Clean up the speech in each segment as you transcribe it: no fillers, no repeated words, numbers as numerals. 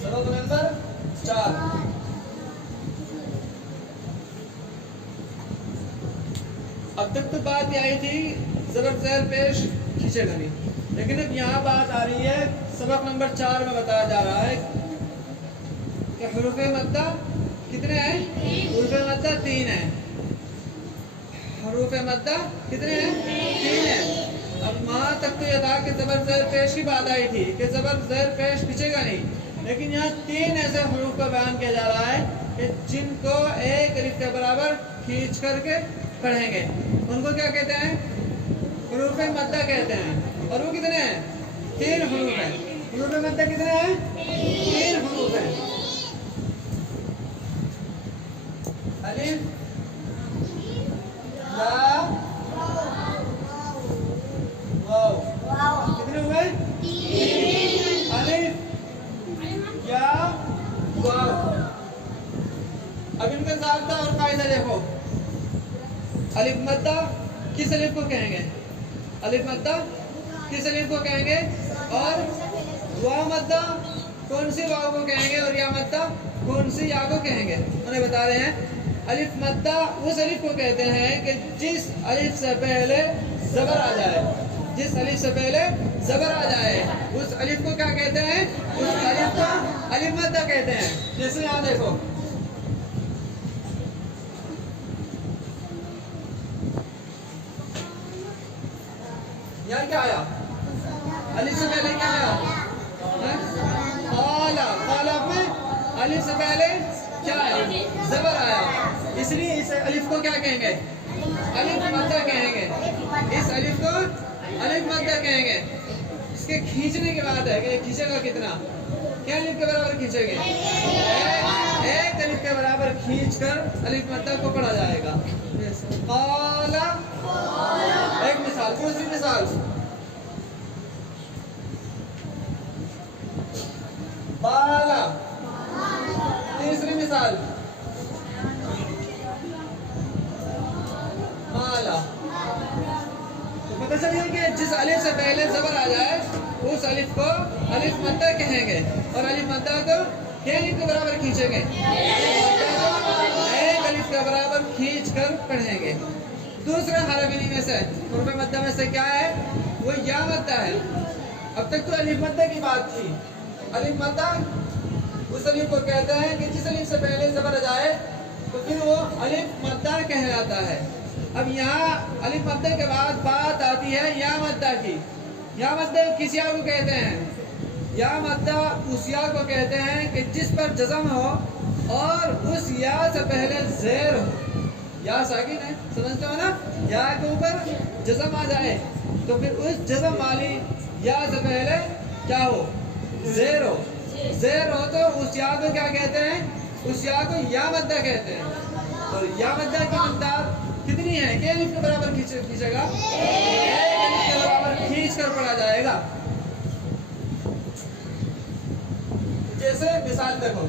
सबक नंबर 4। अब तक तो बात ये आई थी ज़बर ज़ेर पेश खींचेगा नहीं, लेकिन अब यहाँ बात आ रही है सबक नंबर 4 में बताया जा रहा है कि हुरूफ़े मद्दा कितने हैं? हुरूफ़े मद्दा 3 हैं। हुरूफ़े मद्दा कितने हैं? 3 हैं। अब वहाँ तक तो ये था कि ज़बर ज़ेर पेश की बात आई थी कि ज़बर ज़ेर पेश खींचेगा नहीं, लेकिन यहाँ 3 ऐसे हुरूफ का बयान किया जा रहा है कि जिनको एक अलिफ के बराबर खींच करके पढ़ेंगे, उनको क्या कहते हैं? हुरूफ़े मद्दा कहते हैं। और वो कितने हैं? 3 हुरूफ हैं। हुरूफ़े मद्दा कितने हैं? 3 हुरूफ हैं। अलिफ, या, वाव। कितने हुए? अलिफ, या, वाव। अब इनका ज़ाब्ता और कायदा देखो। अलिफ मद्दा किस अलिफ को कहेंगे? अलिफ मद्दा किस अलिफ को कहेंगे? और वाव मद्दा कौन सी वाव को कहेंगे? और या मद्दा कौन सी या को कहेंगे? उन्हें बता रहे हैं। अलिफ मद्दा उस अलिफ को कहते हैं कि जिस अलिफ से पहले ज़बर आ जाए, जिस अलिफ से पहले ज़बर आ जाए उस अलिफ को क्या कहते हैं? उस अलिफ को अलिफ मद्दा कहते हैं। जैसे यहाँ देखो, यहाँ क्या आया? अलिफ से पहले क्या आया? काला। काला में अलिफ से पहले क्या आया? ज़बर आया, इसलिए इस अलिफ को क्या कहेंगे? अलिफ मद्दा कहेंगे। इस अलिफ को अलिफ मद्दा कहेंगे। इसके खींचने की बात है कि खींचेगा कितना? क्या अलिफ के बराबर खींचेंगे? एक अलिफ के बराबर खींचकर अलिफ मद्दा को पढ़ा जाएगा। काला एक मिसाल। दूसरी मिसाल, बाला। तीसरी मिसाल, माला। तो पता चलिए कि जिस अलिफ से पहले ज़बर आ जाए उस अलिफ को अलिफ मद्दा कहेंगे, और अलिफ मद्दा को क्या अलिफ के बराबर खींचेंगे? एक अलिफ के बराबर खींच कर पढ़ेंगे। दूसरे हरफ में से हुरूफ़े मद्दा में से क्या है? वो या मद्दा है। अब तक तो अलिफ मद्दा की बात थी। अलिफ मद्दा उस अलिफ को कहते हैं कि जिस अलिफ से पहले ज़बर आ जाए तो फिर वो अलिफ मद्दा कहलाता है। अब यहाँ अलिफ मद्दा के बाद बात आती है या मद्दा की। या मद्दा किस या को कहते हैं? या मद्दा उस या को कहते हैं कि जिस पर जज़म हो और उस या से पहले ज़ेर हो। या साकिन है, समझते हो ना? या के ऊपर जज़म आ जाए तो फिर उस जज़म वाली या से पहले क्या हो? ज़ेर हो। ज़ेर हो तो उस या को क्या कहते हैं? उस या को या मद्दा कहते हैं। और या मद्दा की मक़दार कितनी है? क्या अलिफ के बराबर खींचेगा? एक अलिफ के बराबर खींच कर पढ़ा जाएगा। जैसे मिसाल देखो,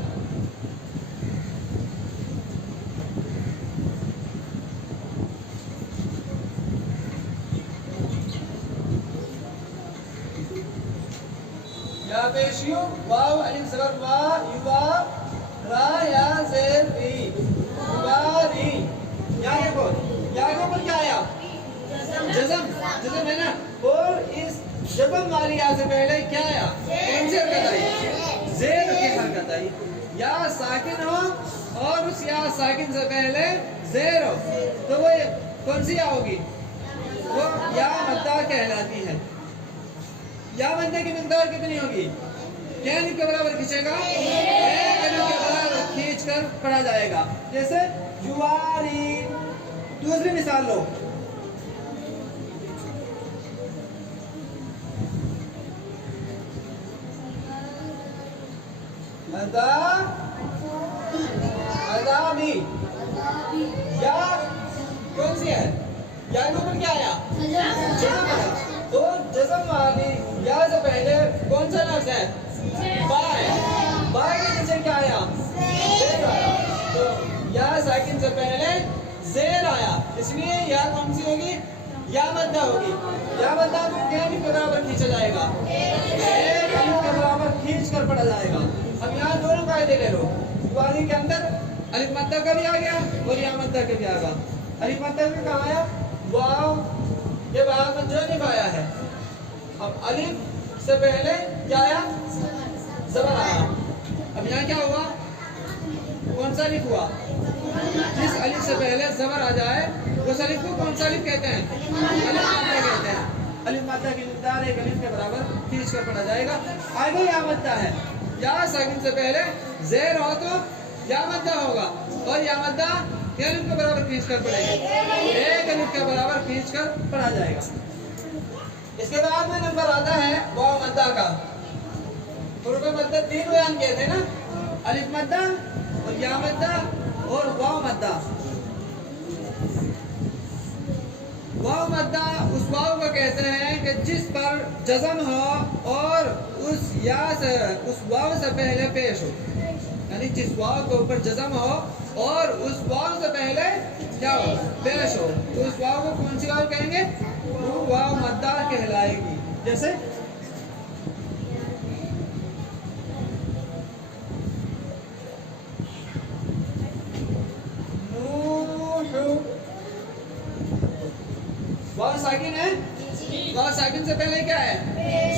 या पेशियो वाव अलिफ ज़बर वा युवा रा या ज़ेर री युवारी। या देखो, या के ऊपर क्या आया? जज़म। जज़म है ना? और इस जज़म वाली या से पहले क्या आया? कौन सी हरकत आई? ज़ेर की हरकत आई। या साकिन हो और उस या साकिन से पहले ज़ेर हो तो वो कौन सी या होगी? वो या मद्दा कहलाती है। या मद्दा की मिक़दार कितनी होगी? क्या अलिफ के बराबर खींचेगा? एक अलिफ के बराबर खींच कर पढ़ा जाएगा। जैसे जुवारी। दूसरी मिसाल लो, अदामी। या कौन सी है? या के ऊपर क्या आया? जज़म है। तो जज़म वाली या से पहले कौन सा लफ्ज़ है? बा है। बा के नीचे क्या आया? ज़ेर आया। तो साकिन से पहले जेर आया, इसलिए या कौन सी होगी? या मद्दा होगी। या मद्दा को क्या अलिफ के बराबर खींचा जाएगा? एक अलिफ के बराबर खींच कर पढ़ा जाएगा। अब यहाँ दोनों कायदे ले लो। वाली के अंदर अलिफ मद्दा का भी आ गया और या मद्दा का भी आ गया। अलिफ मद्दा का कहाँ आया? वाव ये बराबर जो निभाया है। अब अलिफ से पहले क्या आया? ज़बर आया। अब यहाँ क्या हुआ? कौन सा अलिफ हुआ? जिस अलिफ से पहले ज़बर आ जाए उस अलिफ को कौन सा अलिफ कहते हैं? अलिफ मद्दा कहते हैं। अलिफ मद्दा की मिक़दार एक अलिफ के बराबर खींच कर पढ़ा जाएगा। आगे या मद्दा है, या साकिन से पहले ज़ेर हो तो या मद्दा होगा और या मद्दा के अलिफ के बराबर खींच कर पढ़ेंगे, एक अलिफ के बराबर खींच कर पढ़ा जाएगा। इसके बाद में नंबर आता है वाव मद्दा का। हुरूफ मद्दा तीन बयान किए थे ना, अलिफ मद्दा और या मद्दा और वाव मद्दा। वाव मद्दा उस वाव को कहते हैं कि जिस पर जज़म हो और उस या से उस वाव से पहले पेश हो, यानी जिस वाव के ऊपर जज़म हो और उस वाव से पहले क्या हो? पेश हो, तो उस वाव को कौन सी वाव कहेंगे? वो वाव मद्दा कहलाएगी। जैसे वाव साकिन है, वाव साकिन से पहले क्या है?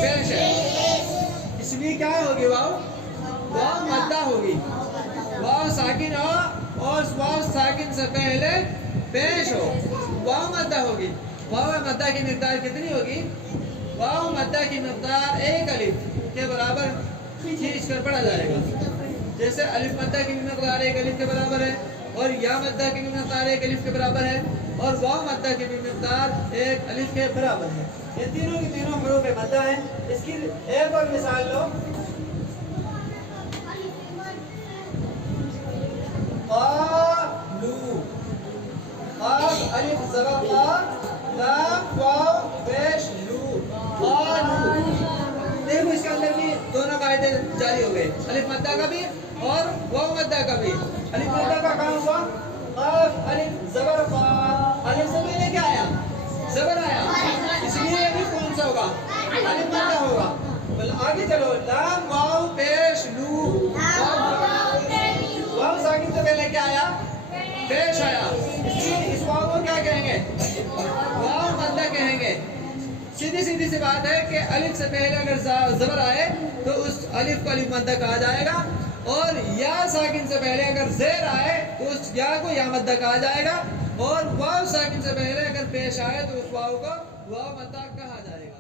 पेश है, इसलिए क्या होगी? वाव मद्दा होगी। वाव साकिन हो और वाव साकिन से पहले पेश हो, वाव मद्दा होगी। वाव मद्दा की मिक़दार कितनी होगी? वाव मद्दा की मिक़दार एक अलिफ के बराबर खींच कर पढ़ा जाएगा। जैसे अलिफ मद्दा की मिक़दार एक अलिफ के बराबर है और या मद्दा की मिक़दार एक अलिफ के बराबर है और वाव मद्दा की मिक़दार एक अलिफ के बराबर है। ये तीनों की तीनों हुरूफ मद्दा है। इसकी एक और मिसाल लो, क़ालू, क़ाफ अलिफ ज़बर क़ा, लाम वाव पेश लू, क़ालू। देखो इसके अंदर भी दोनों कायदे जारी हो गए, अलिफ मद्दा का भी और वाव मद्दा का भी। अलिफ मद्दा का काम हुआ क़ाफ अलिफ ज़बर क़ा, अलिफ से पहले क्या आया? ज़बर आया, इसलिए अलिफ कौन सा होगा? अलिफ मद्दा होगा। आगे चलो, लाम वाव पेश लू, वाव साकिन से पहले क्या आया? पेश आया, इसलिए इस वाव को क्या कहेंगे? वाव मद्दा कहेंगे। सीधी सीधी सी बात है कि अलिफ से पहले अगर ज़बर आए तो उस अलिफ को अलिफ मद्दा कहा जाएगा और या साकिन से पहले अगर ज़ेर आए तो उस या को या मद्दा कहा जाएगा और वाव साकिन से पहले अगर पेश आए तो उस वाव को वाव मद्दा कहा जाएगा।